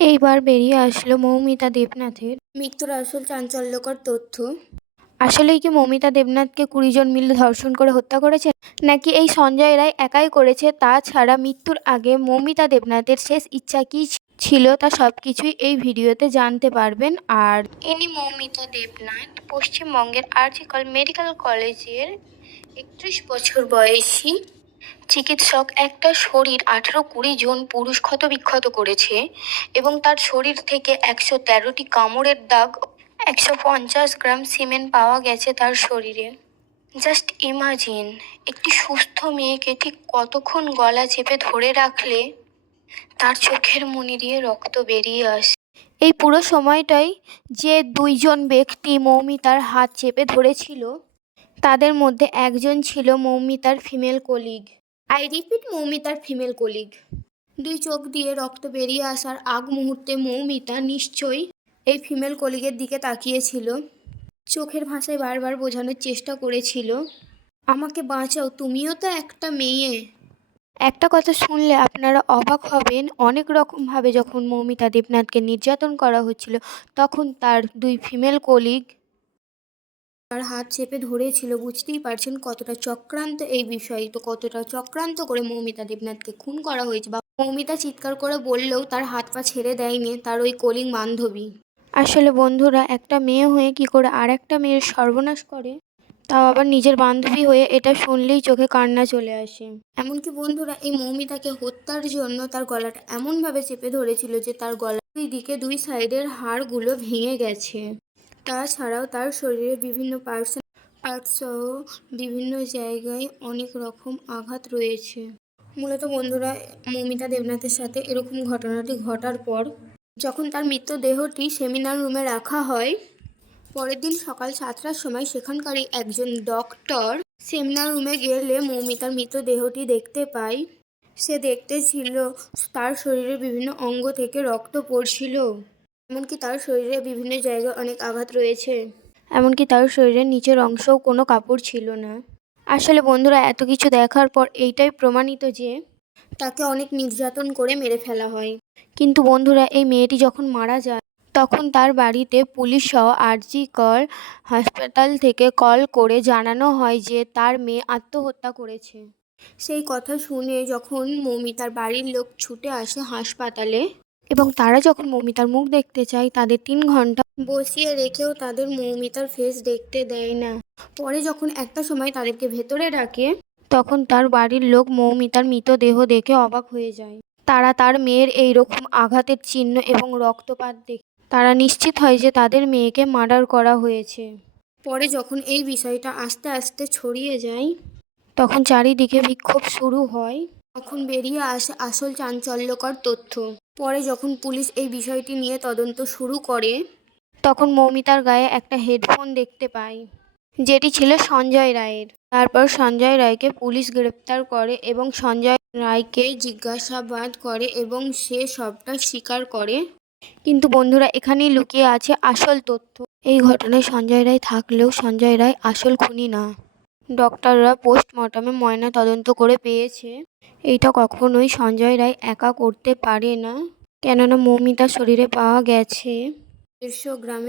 এইবার বেরিয়ে আসলো মৌমিতা দেবনাথের মৃত্যুর আসল চাঞ্চল্যকর তথ্য। আসলেই কি মৌমিতা দেবনাথকে 20 জন মিলে ধর্ষণ করে হত্যা করেছে, নাকি এই সঞ্জয় রায় একাই করেছে? তাছাড়া মৃত্যুর আগে মৌমিতা দেবনাথের শেষ ইচ্ছা কী ছিল তা সবকিছুই এই ভিডিওতে জানতে পারবেন। আর ইনি মৌমিতা দেবনাথ, পশ্চিমবঙ্গের আরজিকর মেডিকেল কলেজের 31 বছর বয়সী চিকিৎসক। একটা শরীর 18-20 জন পুরুষ ক্ষতবিক্ষত করেছে এবং তার শরীর থেকে 113টি কামড়ের দাগ, 150 গ্রাম সিমেন্ট পাওয়া গেছে তার শরীরে। জাস্ট ইমাজিন, একটি সুস্থ মেয়েকে ঠিক কতক্ষণ গলা চেপে ধরে রাখলে তার চোখের মনি দিয়ে রক্ত বেরিয়ে আসে। এই পুরো সময়টাই যে 2জন ব্যক্তি মৌমিতার হাত চেপে ধরেছিল, তাদের মধ্যে একজন ছিল মৌমিতার ফিমেল কলিগ। আই রিপিট, মৌমিতার ফিমেল কলিগ। 2 চোখ দিয়ে রক্ত বেরিয়ে আসার আগ মুহূর্তে মৌমিতা নিশ্চয়ই এই ফিমেল কলিগের দিকে তাকিয়েছিল। চোখের ভাষায় বারবার বোঝানোর চেষ্টা করেছিল, আমাকে বাঁচাও, তুমিও তো একটা মেয়ে। একটা কথা শুনলে আপনারা অবাক হবেন, অনেক রকমভাবে যখন মৌমিতা দেবনাথকে নির্যাতন করা হচ্ছিল, তখন তার 2 ফিমেল কলিগ তার হাত চেপে ধরেছিল। বুঝতেই পারছেন কতটা চক্রান্ত এই বিষয়, তো কতটা চক্রান্ত করে মৌমিতা দেবনাথকে খুন করা হয়েছে। বা মৌমিতা চিৎকার করে বললেও তার হাত পা ছেড়ে দেয়নি তার ওই কলিগ বান্ধবী। আসলে বন্ধুরা, একটা মেয়ে হয়ে কি করে আর একটা মেয়ের সর্বনাশ করে, তাও আবার নিজের বান্ধবী হয়ে, এটা শুনলেই চোখে কান্না চলে আসে। এমনকি বন্ধুরা, এই মৌমিতাকে হত্যার জন্য তার গলাটা এমনভাবে চেপে ধরেছিল যে তার গলার 2 দিকে 2 সাইডের হাড়গুলো ভেঙে গেছে। তাছাড়াও তার শরীরে বিভিন্ন পার্টস সহ বিভিন্ন জায়গায় অনেক রকম আঘাত রয়েছে। মূলত বন্ধুরা, মৌমিতা দেবনাথের সাথে এরকম ঘটনাটি ঘটার পর যখন তার মৃতদেহটি সেমিনার রুমে রাখা হয়, পরের দিন সকাল 7টার সময় সেখানকারই একজন ডক্টর সেমিনার রুমে গেলে মৌমিতার মৃতদেহটি দেখতে পায়। সে দেখতে ছিল তার শরীরের বিভিন্ন অঙ্গ থেকে রক্ত পড়ছিল, এমনকি তার শরীরে বিভিন্ন জায়গায় অনেক আঘাত রয়েছে, এমনকি তার শরীরের নিচের অংশেও কোনো কাপড় ছিল না। আসলে বন্ধুরা, এত কিছু দেখার পর এইটাই প্রমাণিত যে তাকে অনেক নির্যাতন করে মেরে ফেলা হয়। কিন্তু বন্ধুরা, এই মেয়েটি যখন মারা যায়, তখন তার বাড়িতে পুলিশ সহ আরজিকর হাসপাতাল থেকে কল করে জানানো হয় যে তার মেয়ে আত্মহত্যা করেছে। সেই কথা শুনে যখন মৌমিতার বাড়ির লোক ছুটে আসে হাসপাতালে, এবং তারা যখন মৌমিতার মুখ দেখতে চায়, তাদের 3 ঘন্টা বসিয়ে রেখেও তাদের মৌমিতার ফেস দেখতে দেয় না। পরে যখন একটা সময় তাদেরকে ভেতরে ডাকে, তখন তার বাড়ির লোক মৌমিতার মৃতদেহ দেখে অবাক হয়ে যায়। তারা তার মেয়ের এইরকম আঘাতের চিহ্ন এবং রক্তপাত দেখে তারা নিশ্চিত হয় যে তাদের মেয়েকে মার্ডার করা হয়েছে। পরে যখন এই বিষয়টা আস্তে আস্তে ছড়িয়ে যায়, তখন চারিদিকে বিক্ষোভ শুরু হয়। তখন বেরিয়ে আসে আসল চাঞ্চল্যকর তথ্য। পরে যখন পুলিশ এই বিষয়টি নিয়ে তদন্ত শুরু করে, তখন মৌমিতার গায়ে একটা হেডফোন দেখতে পায়, যেটি ছিল সঞ্জয় রায়ের। তারপর সঞ্জয় রায়কে পুলিশ গ্রেপ্তার করে এবং সঞ্জয় রায়কে জিজ্ঞাসাবাদ করে এবং সে সবটা স্বীকার করে। কিন্তু বন্ধুরা, এখানেই লুকিয়ে আছে আসল তথ্য। এই ঘটনায় সঞ্জয় রায় থাকলেও সঞ্জয় রায় আসল খুনি না। ডক্টররা পোস্টমর্টমে ময়না তদন্ত করে পেয়েছে এইটা কখনোই সঞ্জয় রায় একা করতে পারে না, কেননা মৌমিতার শরীরে পাওয়া গেছে 150 গ্রামের